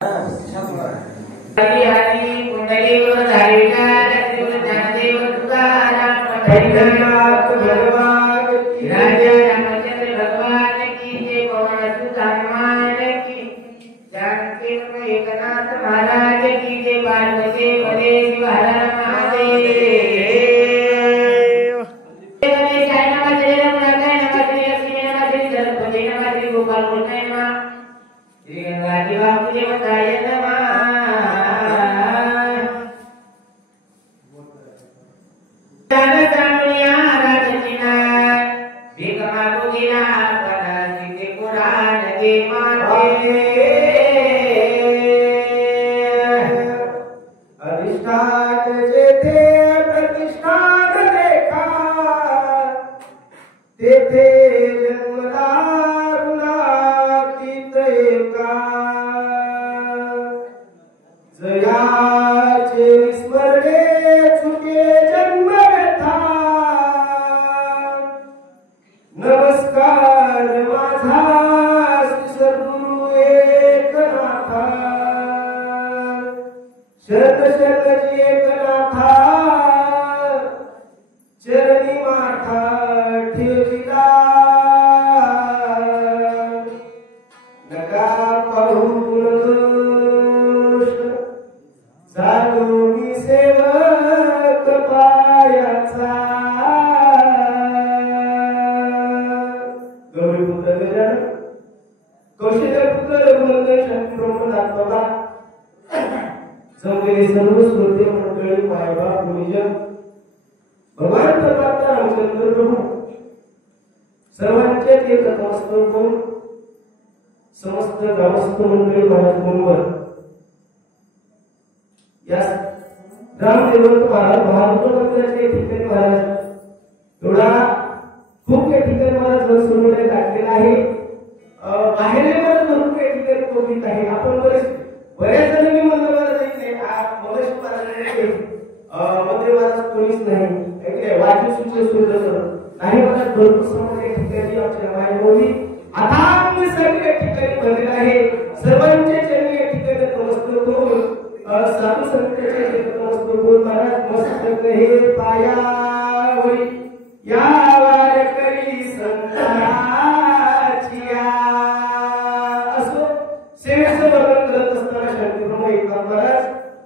हरी हरी कुंडलीवर धारिका लक्ष्मीवर ज्ञानदेव तुकाराम पंढरीनाथ भगवान राजा रामचंद्र भगवान की जय पवन सुत हनुमान की जानकी एकनाथ महाराज की जय पार्वती पदे शिव हर महादेव गोपाल बोलताय ना श्री गंगाजी बापू देवताय नमः दान जाणूया राजचिना भीक मागू गेला पणा जिथे पुराण दे माते अधिष्ठान जेथे प्रतिष्ठान लेखा तेथे जन्मला जयाचे विस्मरणे चुके जन्मव्यथा नमस्कार माझा सद्गुरु एकनाथा शरण शरणजी एकनाथा चरणी माथा ठेविला नका पाहू मी सेवक पायाचा गौरीपुत्र गजानन कौशल्यपुत्र रघुनंदन शक्ती ब्रह्मनाथ बाबा जमलेले सर्व श्रोते मंडळी मायबाप गुरुजन भगवान परमात्मा रामचंद्र प्रभू सर्वांचे ते नमस्कार करून समस्त ग्रामस्थ मंडळी महाराज मुंबई या रामदेवत महाराज महाराष्ट्र मंदिराचे ठिकाणी महाराज एवढा खूप या ठिकाणी महाराज सुरुवात टाकलेला आहे बाहेरले महाराज भरपूर या ठिकाणी कोवित आहे आपण बऱ्याच जणांनी म्हणलं महाराज नाही मगाशी महाराज मंत्री महाराज कोणीच नाही वाजवी सूत्र सुरू नाही महाराज भरपूर समोर या ठिकाणी आमच्या मायभूमी अथांग सगळ्या ठिकाणी भरलेला आहे सर्वांचे चरणी या ठिकाणी नमस्कार करून साधु संतांचे नमस्कार बोल महाराज मस्तक हे पायावरी या वारकरी संतांची असो सेवेचं वर्णन करत असताना शांतीप्रभू एकनाथ महाराज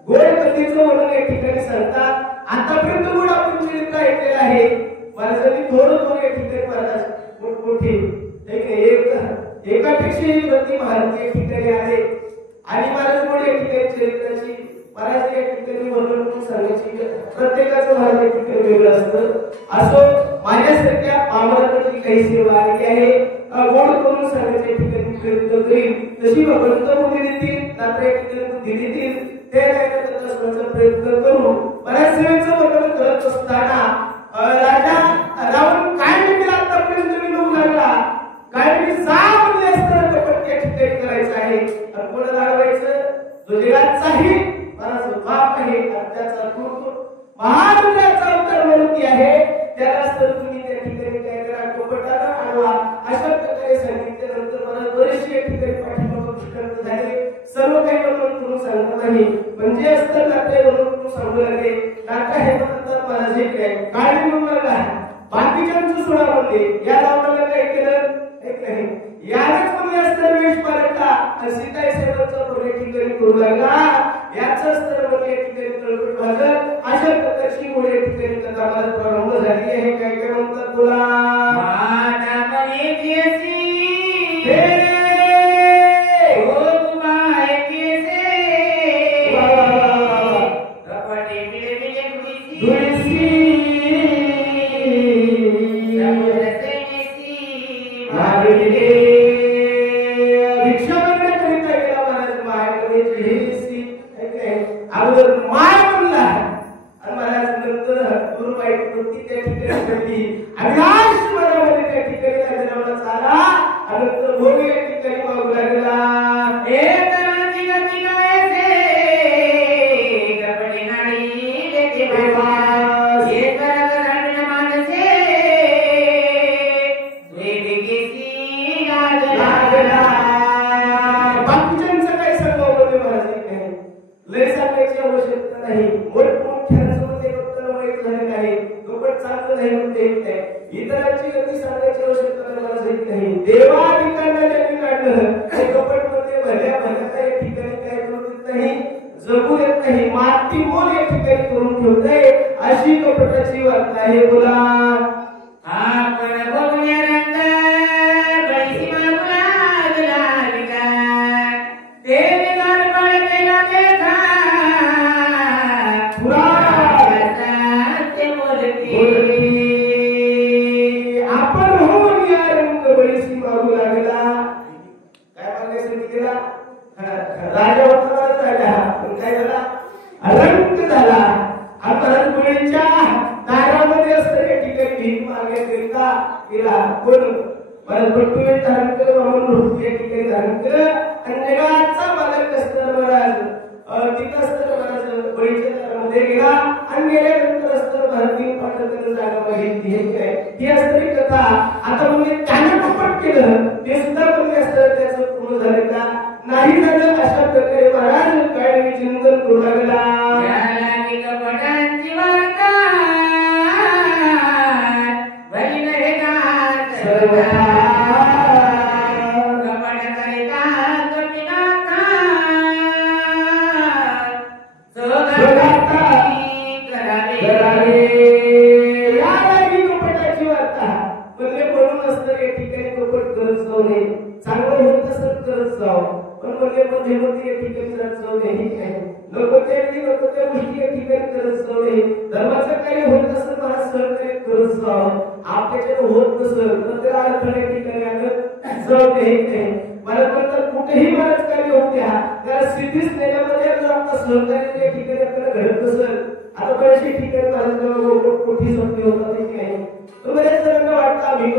गोड कथेचं वर्णन या ठिकाणी सांगतात आतापर्यंत गोड आपण चरित्र ऐकलेलं आहे महाराजांनी थोडं या ठिकाणी महाराज मोठमोठी एकापेक्षा प्रति महाराज या ठिकाणी आले आणि महाराज गोड या ठिकाणी चरित्राची महाराज या ठिकाणी वर्णन करून सांगायची प्रत्येकाचं महाराज या ठिकाणी वेगळं असतं असो माझ्यासारख्या पामराकडची काही सेवा आलेली आहे गोड करून सांगायच्या ठिकाणी प्रयत्न करीन तशी भगवंत मुली देतील नात्या ठिकाणी बुद्धी देतील ते करण्याचा प्रयत्न करून महाराज सेवेचं वर्णन करत असताना राजा रावण काय म्हणतील आतापर्यंत मी लोक लागला काय म्हणजे म्हणले असताना कपट या ठिकाणी करायचं आहे आणि कोणाला अडवायचं जो जगाचाही महाराज बाप आहे त्याचा महारुद्राचा अवतार मूर्ती आहे त्यालाच तर तुम्ही त्या ठिकाणी काय करा कपटाला अडवा अशा प्रकारे सांगितल्यानंतर मला बरेचसे या ठिकाणी पाठीमागं दृष्टांत झाले सर्व काही वर्णन करून सांगत नाही पण जे असतं नाट्य वर्णन करून सांगू लागले नाट्य हे म्हणतात महाराज हे काय काळजी म्हणू लागला बाकीच्यांचं सोडा म्हणते या लावण्याला काय केलं नाही यानेच म्हणले असतं वेश पालटला आणि सीताई सेवांचा प्रवेश ठिकाणी करू लागला याचंच तर म्हणजे ठिकाणी तळपट भाजत अशा प्रकारची मोठ्या ठिकाणी कथा मला प्रारंभ झाली आहे काय काय म्हणतात तुला माता म्हणे बाकीच्यांचं काय सांगावं नाही, मोठमोठ्यांचं म्हणते वक्तव्य वाईट झाले नाही, कपट चांगलं नाही म्हणते येत नाही, इतरांची गती सांगायची आवश्यकता मला येत नाही, देवाधिकांना त्यांनी काढलं हे कपट मध्ये भल्या भल्या या ठिकाणी काय करू देत नाही, जगू देत नाही, माती मोल या ठिकाणी करून ठेवतंय, अशी कपटाची वार्ता आहे. बोला आपण बघूया रंग बैसी मागला लागला देवी दरबार केला देखा ते मोदती आपण होऊन या रंग बैसी मागू लागला. काय मागायचं केला राजा होता, राजा पण काय झाला रंग झाला. आपण मुलींच्या दारामध्ये असतं या ठिकाणी भीक मागण्याकरिता गेला कोण मला पटुवे धारण कर म्हणून या ठिकाणी धारण कर आणि जगाचा मालक असताना महाराज तिथं असताना महाराज बळीच्या दारामध्ये गेला आणि गेल्यानंतर असताना भारतीय पाठकांना जागा मागितली. हे काय ही असणारी कथा आता म्हणजे त्याने कपट केलं ते सुद्धा म्हणजे असतं त्याचं पूर्ण झालं का नाही झालं. अशा प्रकारे महाराज काय चिंतन करू लागला. कपटांची वार्ता बहीण हे गात कपट करिता कपिनाथा करावे यालाही कपटाची वार्ता म्हणजे म्हणून असतं या ठिकाणी कपट करत जाऊ नये, चांगलं होत असं करत जाऊ पण म्हणजे मध्ये या ठिकाणी जात जाऊ नये. हे काय नको त्या गोष्टी या ठिकाणी करत जाऊ नये. धर्माचं काही होत असं मला सहकार्य करत जावं, आपल्याच्यानं होत नसेल तर त्याला अडथळ्या ठिकाणी आणत जाऊ नये. मला म्हणतात कुठेही महाराज कार्य होऊ द्या त्याला सिद्धीच नेण्यामध्ये जर आपला सहकार्य या ठिकाणी आपल्याला घडत नसेल. आता बरेचसे ठिकाणी महाराज कोठी संधी होतात हे काही बरेच जणांना वाटतं आम्ही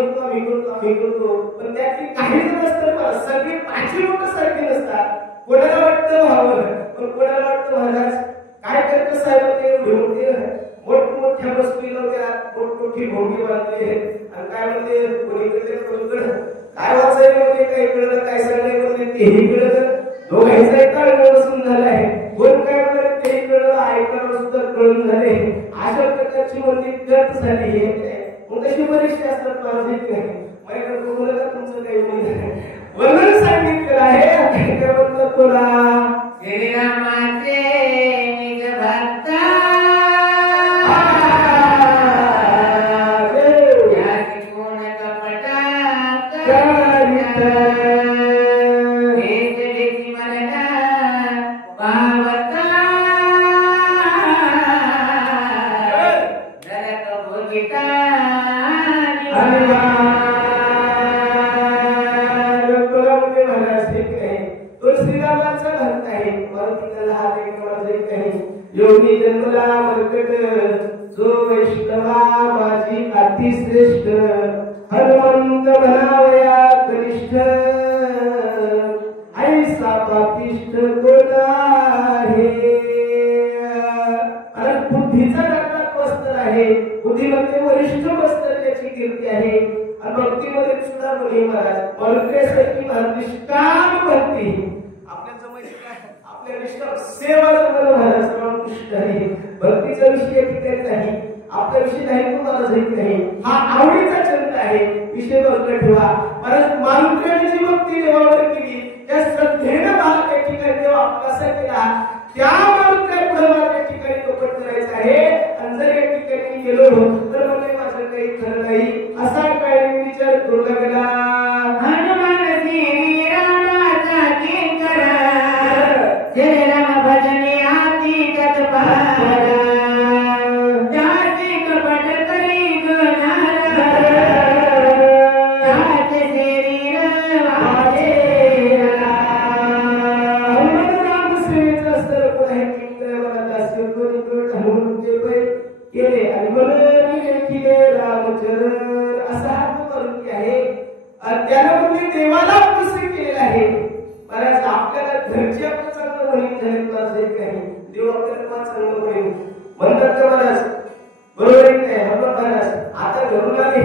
करतो पण त्यातली काही जण असतात सगळे पाचवी लोक सारखे नसतात. कोणाला वाटतं व्हावं पण कोणाला वाटतं महाराज काय करत साहेब ते मोठमोठ्या वस्तूला त्या मोठमोठी भोंगी बांधली आणि काय म्हणते कोणीकडे कोणीकडे काय वाचायला म्हणजे काही कळलं काय सांगायला म्हणजे तेही कळलं दोघांचा एका बसून झाला आहे. कोण काय म्हणत तेही कळलं ऐकायला सुद्धा कळून झाले. अशा प्रकारची म्हणजे गत झाली आहे. मग तशी परीक्षा असतात माझी माझ्याकडे तुम्हाला तुमचं काही वर्णन सांगितलेलं आहे. काय म्हणतात बोला श्रीरामाचे निज भक्ता कोण कपटात पावता जरक भोगिता श्रीरामाचा भक्त आहे. योगी जन्मला मरकट जो वैष्णवा माझी अतिश्रेष्ठ हनुमंत म्हणावया कनिष्ठ ऐसा पापिष्ट कोण आहे. बुद्धीचा रत्नाक वस्त्र आहे, बुद्धीमध्ये वरिष्ठ वस्त्र त्याची कीर्ती आहे आणि भक्तीमध्ये सुद्धा मुली महाराज मरुकेसाठी निष्काम भक्ती आपल्या जमायची काय आपल्या निष्काम सेवा जमलं महाराज रामकृष्ण आहे. भक्तीचा विषय ठिकाणी नाही, आपला विषय नाही तुम्हाला जाईत नाही, हा आवडीचा छंद आहे. विषय बाजूला ठेवा महाराज. मारुतीने जी भक्ती देवावर केली त्या श्रद्धेनं मला त्या ठिकाणी देव कसा केला त्या मारुतीला पुढे मला त्या ठिकाणी कपट करायचं आहे आणि जर या ठिकाणी गेलो तर म्हणजे माझं काही खरं नाही असा काय विचार करू लागला. हनुमान श्रीरामाचा किंकर श्रीराम भजने आती तत्पर जाती कपट करी गणार जाते शरीर वाचेरा. हनुमान राम सेवेचं असतं पुढे किंकर मला दास्य कोणी हनुमंते पै केले आणि म्हणून केले रामचरण असा हा करून आहे. त्याला म्हणजे देवाला प्रसन्न केलेला आहे. महाराज आपल्याला घरचे आपलं चांगलं म्हणून झाले पाहिजे काही देव आपल्याला चांगलं म्हणून म्हणतात का महाराज बरोबर आहे काय. आपण महाराज आता घरून आले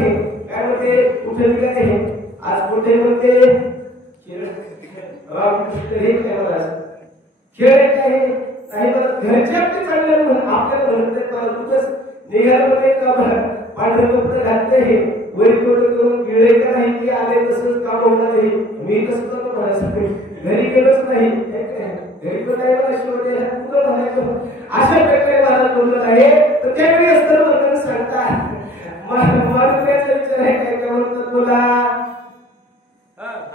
काय म्हणते कुठे निघाले आज कुठे म्हणते रामकृष्ण हे काय महाराज खेळ काय नाही म्हणत घरचे आपले चांगले म्हणून आपल्याला म्हणत नाही मला तूच निघाल्यामध्ये का पांढरं कपडे घातले वरी कोट करून गिळे का नाही की आले तसंच काम होणार नाही मी कसं करतो म्हणायसाठी घरी गेलोच नाही घरी पण नाही मला शिवते तुला म्हणायचं अशा प्रकारे मला बोलत आहे तर त्यावेळी असतं म्हणून सांगतात मारुतीचा विचार आहे काय काय म्हणतात बोला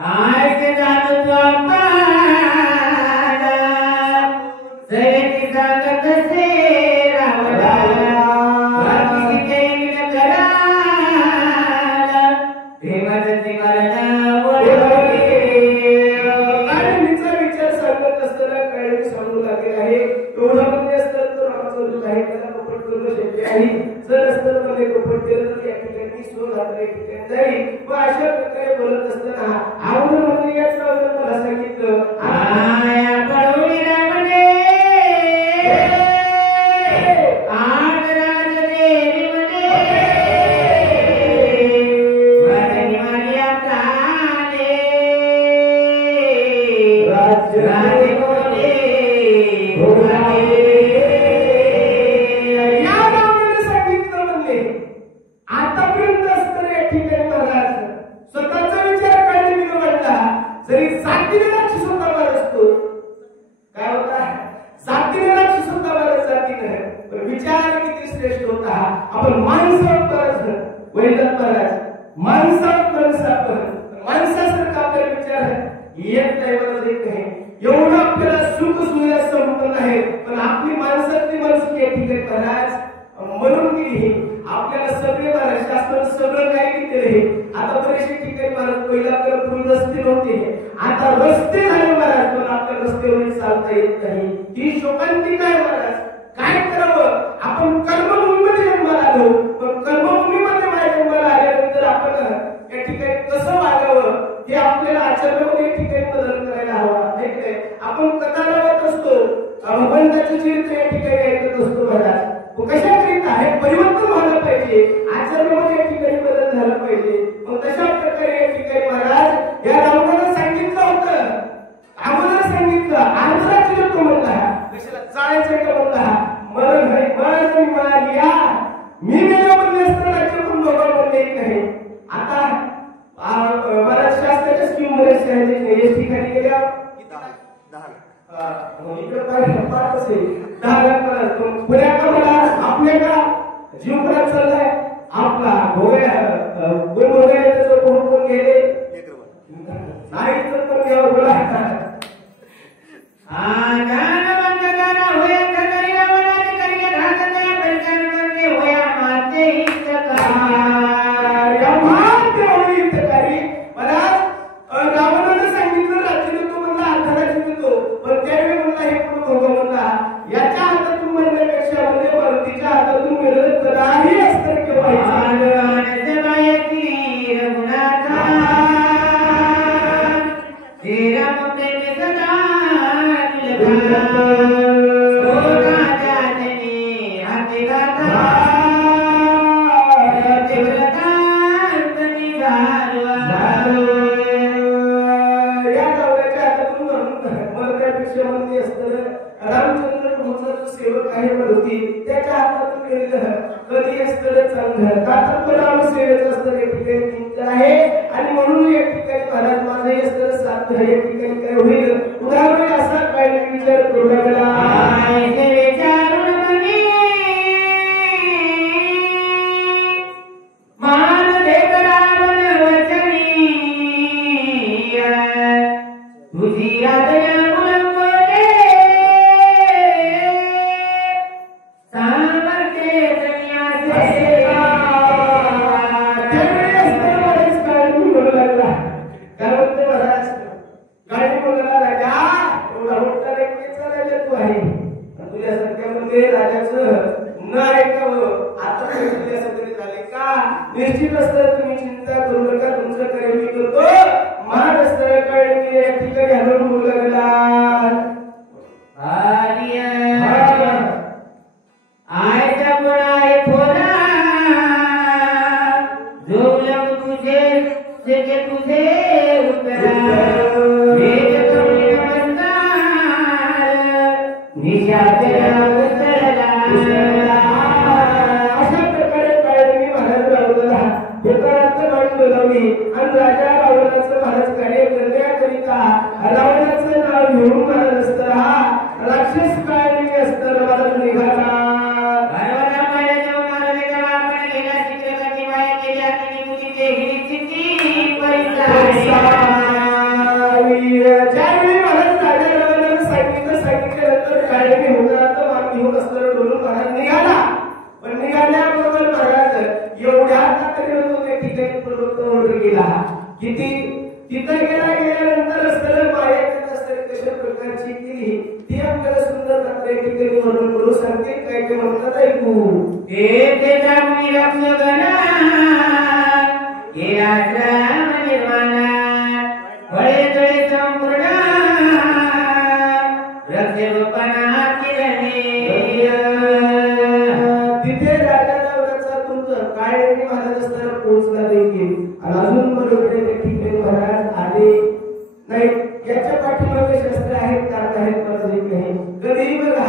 आयते जातो तो पाडा सैनिक सांगत से रावला बाकी जैन करा प्रेमाचे मरण काळजीचा विचार सांगत असताना काळजी सांगू लागेल आहे एवढा म्हणजे असतं तर रामचंद्र आहे त्याला कपट करणं शक्य आहे जर असतं मध्ये कपट केलं तर या ठिकाणी स्लो घातले ठिकाणी जाईल व अशा प्रकारे बोलत असताना आवड म्हणजे याच नावानं मला सांगितलं आया पडोली रामने आग राज देवी मने वदनी मारिया प्राणे राज्य बोले भोगाले या नावानं सांगितलं म्हणजे आतापर्यंत असतं या ठिकाणी महाराज स्वतःचा विचार काढणे मी म्हणला जरी जातीने लक्ष सुद्धा मारत असतो काय होता जातीने लक्ष सुद्धा मारत जातीने पण विचार किती श्रेष्ठ होता आपण माणसात परत वैद्यात महाराज माणसात माणसासारखा आपल्याला विचार येत नाही मला येत नाही एवढं आपल्याला सुख सुविधा संपन्न आहे पण आपली माणसातली माणसं या ठिकाणी महाराज म्हणून गेली आपल्याला सगळे महाराज शास्त्र सगळं काय केले आता बरेचसे ठिकाणी महाराज पहिला आपल्याला पूर्ण रस्ते नव्हते आता रस्ते झाले महाराज पण आपल्या रस्त्यावर चालता येत नाही ही शोकांतिका आहे महाराज काय करावं आपण कर्मभूमीमध्ये जन्माला आलो पण कर्मभूमीमध्ये माझ्या जन्माला आल्यानंतर आपण या ठिकाणी कसं वागावं हे आपल्याला आचरणामध्ये या ठिकाणी बदल करायला हवा नाही काय आपण कथा लावत असतो भगवंताची चरित्र या ठिकाणी ऐकत असतो महाराज कशा करीता हे परिवर्तन व्हायला पाहिजे आचरणामध्ये या ठिकाणी बदल झाला पाहिजे मग तशा प्रकारे या ठिकाणी महाराज या रावणाला सांगितलं होतं अगोदर सांगितलं आंध्राची लोक म्हणला कशाला चाळायचं का म्हणला मरण नाही मरण मारिया मी मेला म्हणले असताना राज्यातून भगवान म्हणले नाही आता महाराज शास्त्राच्या स्कीम मध्ये एस ठिकाणी गेल्या इकडे पाठ असेल 10 लाख पुण्या का मला आपल्या का जीव खराब चाललाय आपला भोगया कोण भोगया त्याचं कोण गेले नाही तर पण घ्यावं बोला आगान बंदगाना होया करिया वनाने करिया धागते परिचान करते होया माते हितकार या माते होई हितकारी मला रावणाने सांगितलं राज्य तो म्हणला अर्धराज्य देतो पण त्यावेळी म्हणला हे कोण भोग म्हणला याच्या हातातून म्हणण्यापेक्षा म्हणजे मारुतीच्या हातातून मिळत कदाही अस्तर केव्हा आगान जबायती रघुनाथा तेरा प्रेम सदा रामचंद्र प्रभूंचा सेवक आहे मारुती त्याच्या हातातून गेलेलं कधी असतं चांगलं का तर राम सेवेचं असतं या ठिकाणी आहे आणि म्हणून या ठिकाणी महाराज माझं असतं साथ या ठिकाणी काय होईल उदाहरण असा काय विचार करू लागला मान देवरावन वचनी तुझी आदया गाडी बोलला राजा एवढा मोठा व्यक्तीचा राजा तू आहे निशाचर उसळला अशा प्रकारे काळजी महाराज रावला बेकारात मांड बोलावली आणि राजा रावणाचं महाराज कार्य करण्याकरिता रावणाचं नाव घेऊन महाराज असताना हा राक्षस काळजी असताना महाराज निघाला ज्यावेळी महाराज राजा रावणानं सांगितल्यानंतर काळजी होणार मागे घेऊन असताना डोलून महाराज निघाला पण निघाल्याबरोबर महाराज एवढ्या ताकदीने ठिकाणी पर्वतावर गेला किती तिथं गेल्यानंतर असताना माया कशा प्रकारची केली ती आपल्याला सुंदर तात्रे ठिकाणी म्हणून करू सांगते काय काय म्हणतात ऐकू ते जामुनी रक्तगणा हे आश्रम निर्माणा वळे तळे संपूर्ण रक्तरूपणा किरणे तिथे राजा रावणाचा तुमचं काय महाराज असताना पोहोचला देखील आणि अजून बरोबर त्या ठिकाणी महाराज आले नाही याच्या पाठीमागे शास्त्र आहेत कारण आहेत मला जे काही कधीही बघा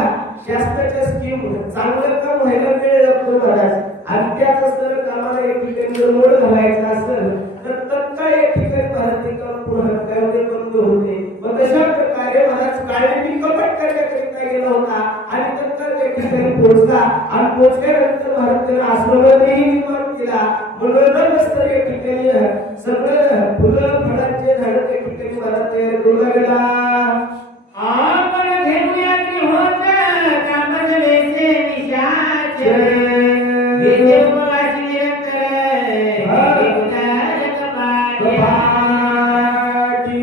शास्त्राच्या स्कीम चांगलं काम व्हायला वेळ लागतो महाराज आणि त्याच असताना कामाला एक ठिकाणी जर मोड घालायचा असेल तर तत्काळ एक ठिकाणी महाराज ते काम पूर्ण काय बंद होते मग तशा प्रकारे महाराज काळजी कपट करण्याकरिता गेला होता आणि तत्काळ त्या ठिकाणी पोहोचला आणि पोहोचल्यानंतर महाराज त्याला आश्रमातही निर्माण केला म्हणून या ठिकाणी सगळं फुलं फळांचे झाडं त्या ठिकाणी महाराज तयार करू लागला आपण घेऊयात होत कामच वेसे निशाचर विद्ये उपवासी निरंतर विकुलार कपाटी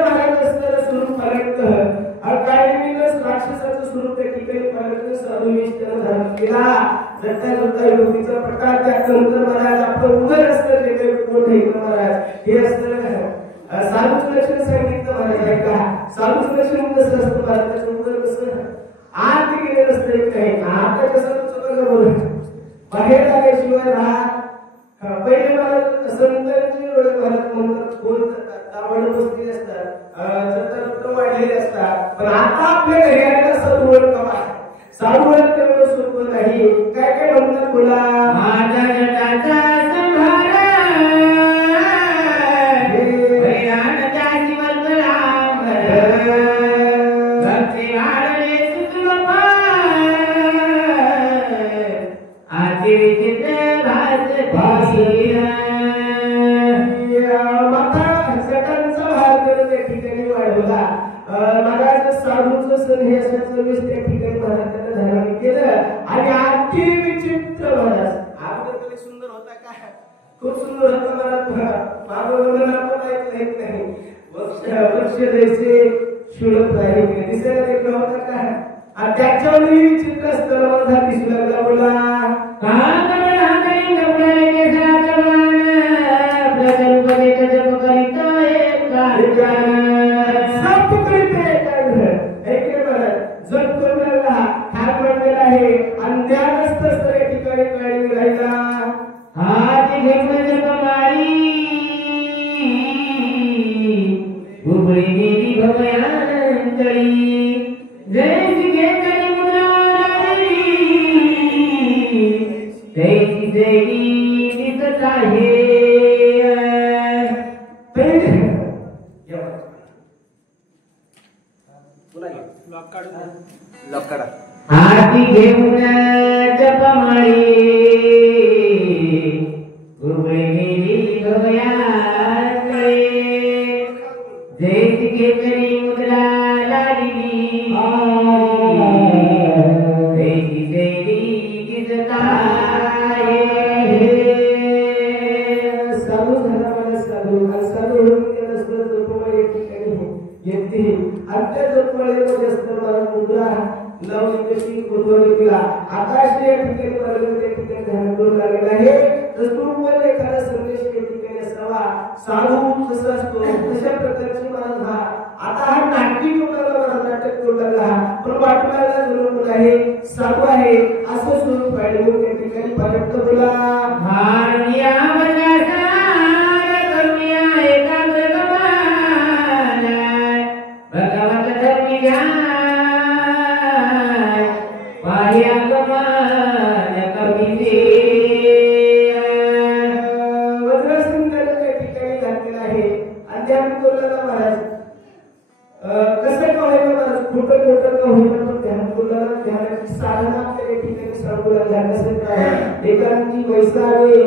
महाराज असताना स्वरूप पालट अकाडेमीनच राक्षसाचं स्वरूप त्या ठिकाणी पालट साधुवेश त्याला धारण केला जगता जगता योगीचा प्रकार त्यानंतर महाराज आपलं उदर असतं जे काही कोण आहे महाराज हे असतं साधूचं लक्षण सांगितलं महाराज आहे का साधूचं लक्षण कसं असतं महाराजाचं उदर कसं आत गेलेलं असतं काही आता कसं चुका बोल बाहेर आल्याशिवाय राहा पहिले महाराज संतांची महाराज म्हणतात कोण दावड बसलेले असतात सत्ता वाढलेले असतात पण आता आपल्या घरी आलेला सदुवड कमा साडूवर तेवढं सोपं नाही काय काय म्हणतात बोला माझा जटाचा संभार परिणामचा शिवल्पलांबर भक्ती वाढले सुखरूप आती विचित्र भासती माता सटांचा भार करून त्या ठिकाणी वाढवला महाराज साधूचं सण हे असण्याचं वेळेस त्या ठिकाणी महाराजांना धारण केलं आणि अति विचित्र महाराज आपल्याकडे सुंदर होता का खूप सुंदर होता महाराज मागवलं आपण ऐकलं नाही वृक्ष जैसे शुळत आहे दिसायला देखील होता का आणि त्याच्यावरही विचित्र असतं मला दिसू लागला बोला हाती घेऊन जपमाळी उघडलेली भवयाकडे जैसी केतरी मुद्रा लागली जैसी जैरी दिसत आहे साधू झाला मला साधू आणि साधू म्हणून त्या रस्त्यात जपमाळी ठिकाणी येते आणि त्या जपमाळीमध्ये असताना मला मुद्रा लावणी कशी गुरुवारी दिला आकाश या ठिकाणी परमेश्वर या ठिकाणी ध्यान करून लागलेला आहे तर तुम्हाला एखादा संदेश या ठिकाणी असावा साधू कसं असतो तशा प्रकारची महाराज आता हा नाटकी कोणाला महाराज नाटक करू लागला पण वाटणारा जरूर आहे साधू आहे असं स्वरूप पाहिलं त्या ठिकाणी पालट बोला भारतीया वर्गाचा करुणिया एकाग्र गमाला भगवत धर्मी ज्ञान का होईना महाराज, खोटं खोटं का होईना पण ध्यान बोलायला ध्यानाची साधना आपल्या या ठिकाणी सांगूला ध्यान कसं काय एकांती बसावे,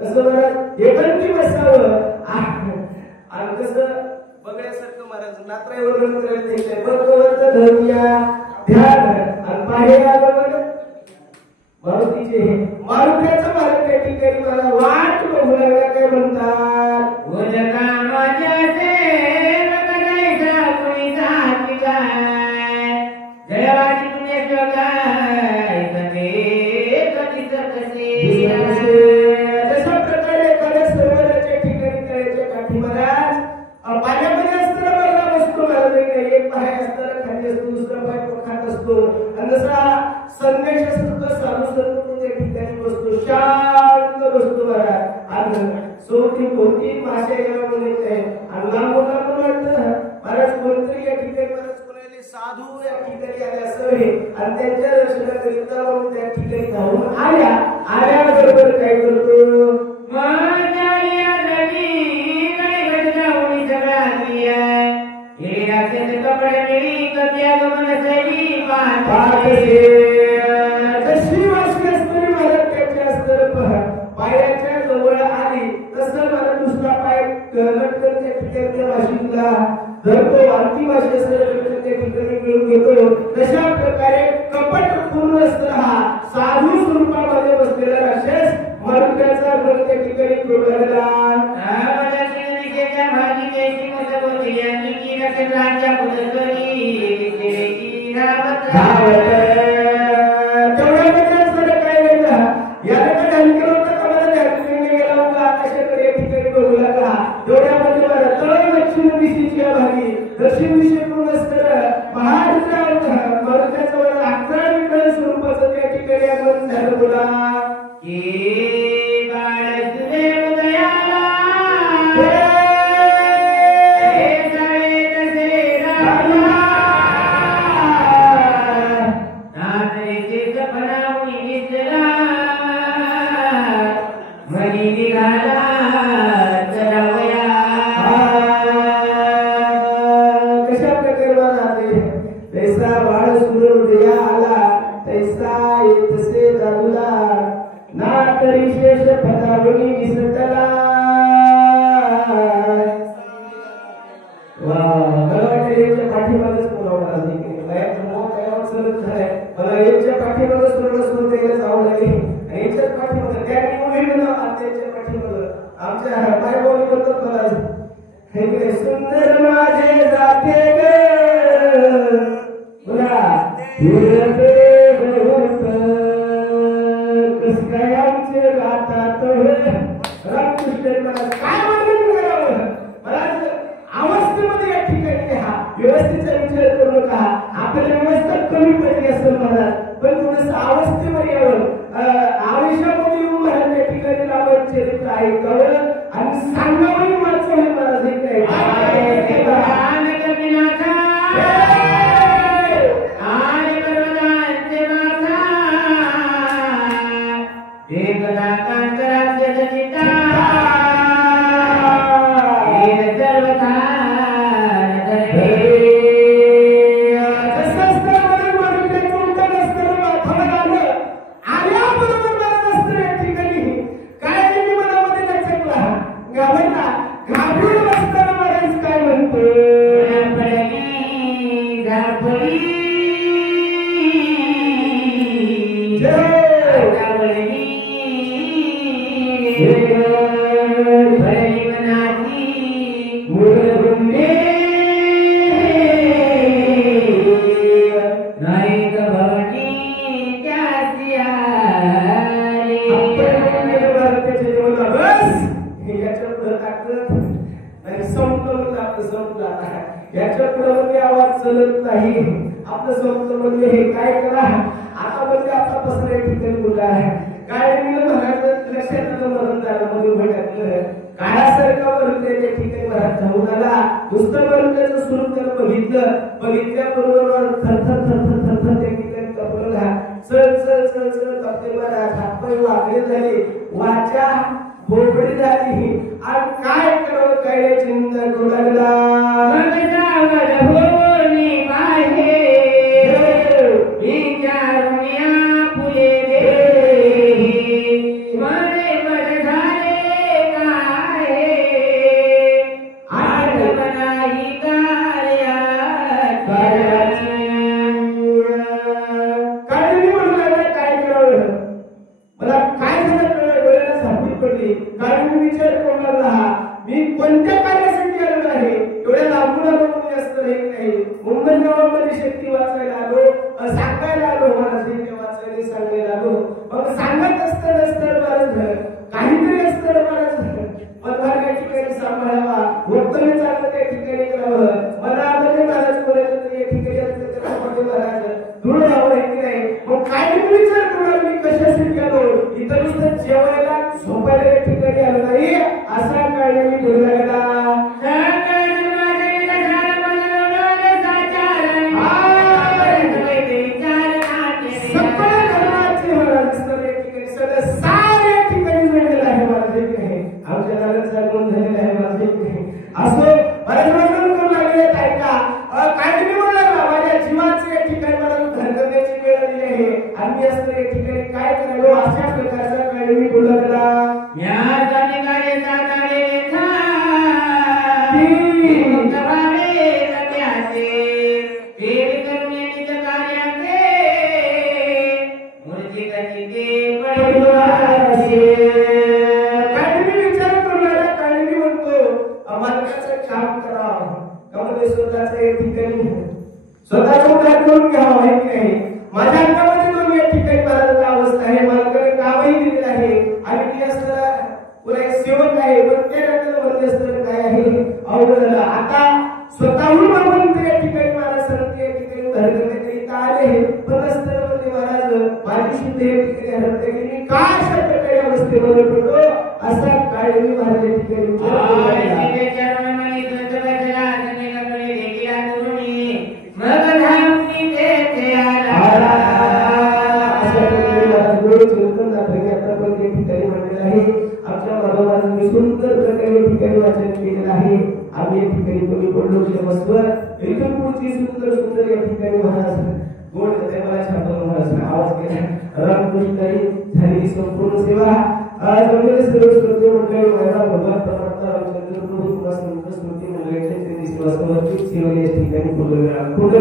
कसं महाराज एकांती बसावं आणि कसं बघण्यासारखं महाराज नात्राई वर्णन करायला द्यायचंय. भगवंत धर्मिया ध्यान आणि बाहेर आलं मारुतीचे मारुतीचं महाराज त्या ठिकाणी मला वाट बघू लागला. काय म्हणतात उदका माझ्या सेवक जायचा कुणी साथी काय जयवाची पुण्य काय सगे कधी सकसे तशा प्रकारे एखाद्या सरोवराच्या ठिकाणी करायच्या काठी महाराज पाण्यामध्ये असताना बघा बसतो महाराज, एक पाय असताना खाली असतो, दुसरा पाय खात असतो आणि जसा संदेश असतो साधू संत त्या ठिकाणी बसतो, शांत बसतो महाराज. आणि सोबती कोणती भाषा यामध्ये आहे आणि लांबून लांबून वाटतं महाराज कोणतरी या ठिकाणी महाराज कोणाले साधू या ठिकाणी आले असावे आणि त्यांच्या दर्शनाकरिता म्हणून त्या ठिकाणी धावून आल्याबरोबर काय करतो माझ्या रवी काय घडला उडी सगळा किया हे राखेचे कपडे मिळी कत्या गमन सैली पाहते जशी वाशी असताना महाराज त्याच्या अस्तर पायाच्या जवळ आली तसं मला दुसरा पाय लटकन त्या ठिकाणच्या वाशीला धरतो, आणखी वाशी असताना त्या ठिकाणी मिळून घेतो. तशा प्रकारे कपट पूर्ण असताना साधू स्वरूपामध्ये बसलेला राक्षस मरुत्याचा रंग त्या ठिकाणी तोडला. भाजी द्यायची मत बोलली आणि की राजा पुढे दक्षिण दिशेकडून असताना महाराज मरुत्याचं वर्ण 11 विक्रम स्वरूपाचं त्या ठिकाणी आपण झालं बोला की बाळसुदेव दयाला सुंदर माझे जाते काय आमचे गातात रामकृष्ण काय वर्णन करावं मला अवस्थेमध्ये या ठिकाणी हा व्यवस्थेचा विचार करू नका. आपल्याला व्यवस्था कमी पडली असेल महाराज पण थोडस अवस्थेवर यावं, आयुष्यामध्ये येऊन महाराज या ठिकाणी रावण चरित्र ऐकावं आणि सांगावं वाचवं महाराज हे काय याच्या पुढे आवाज चलत नाही. आपलं संत म्हणजे हे काय करा आता म्हणजे आता पसऱ्या ठिकाणी बोला आहे काय महाराज लक्षात मरण झालं मध्ये भटकलं काळासारखा मरण त्याच्या ठिकाणी महाराज धावून आला. नुसतं मरण त्याचं स्वरूप त्यानं बघितल्याबरोबर थरथर थरथर थरथर त्या ठिकाणी कपडला चल चल चल चल कपडे महाराज हातपाय वाकडे झाले, वाचा बोबडी झाली आणि काय करावं काय चिंता करू लागला. परिस्थिती वाचायला आलो, सांगायला आलो, महाराज हे वाचायला सांगायला आलो. मग सांगत असताना महाराज काहीतरी असतं महाराज मधभाग या ठिकाणी सांभाळावा, वक्तव्य चालतं त्या ठिकाणी करावं. मला आता महाराज बोलायचं तर या ठिकाणी महाराज दृढ व्हावं आहे की नाही. मग काय विचार करणार मी कशासाठी गेलो, इतर नुसतं जेवायला झोपायला या ठिकाणी आलो नाही, असा काळ मी बोलला गेला. काय करावं अशा प्रकारचा काळ मी बोलला स्वतःचा उद्धार करून घ्यावा आहे की नाही. माझ्या अंगामध्ये दोन या ठिकाणी महाराजांची अवस्था आहे, मला कामही दिलेलं आहे आणि मी असताना पुन्हा एक सेवक आहे, पण त्यानंतर म्हणजे असताना काय आहे अवघड झालं. आता स्वतःहून आपण त्या ठिकाणी महाराज सांगते या ठिकाणी उद्धार करण्याकरिता आले, पण असताना म्हणजे महाराज माझी शुद्ध या ठिकाणी हरवते की मी का अशा प्रकारे अवस्थेमध्ये पडलो, असा काळ मी महाराज या ठिकाणी सुंदर प्रकारे ठिकाणी वाचन केलेलं आहे. आम्ही या ठिकाणी कमी पडलो बसवर एकदम पुढची सुंदर सुंदर या ठिकाणी महाराज गोड देवाला छापून महाराज आवाज केला. रामकृष्णाई झाली संपूर्ण सेवा. आज वगैरे सर्व श्रोते मंडळी माझा भगवान परमात्मा रामचंद्र प्रभू तुला संत स्मृती मंडळाच्या सेवा समर्पित सेवा या ठिकाणी पुढे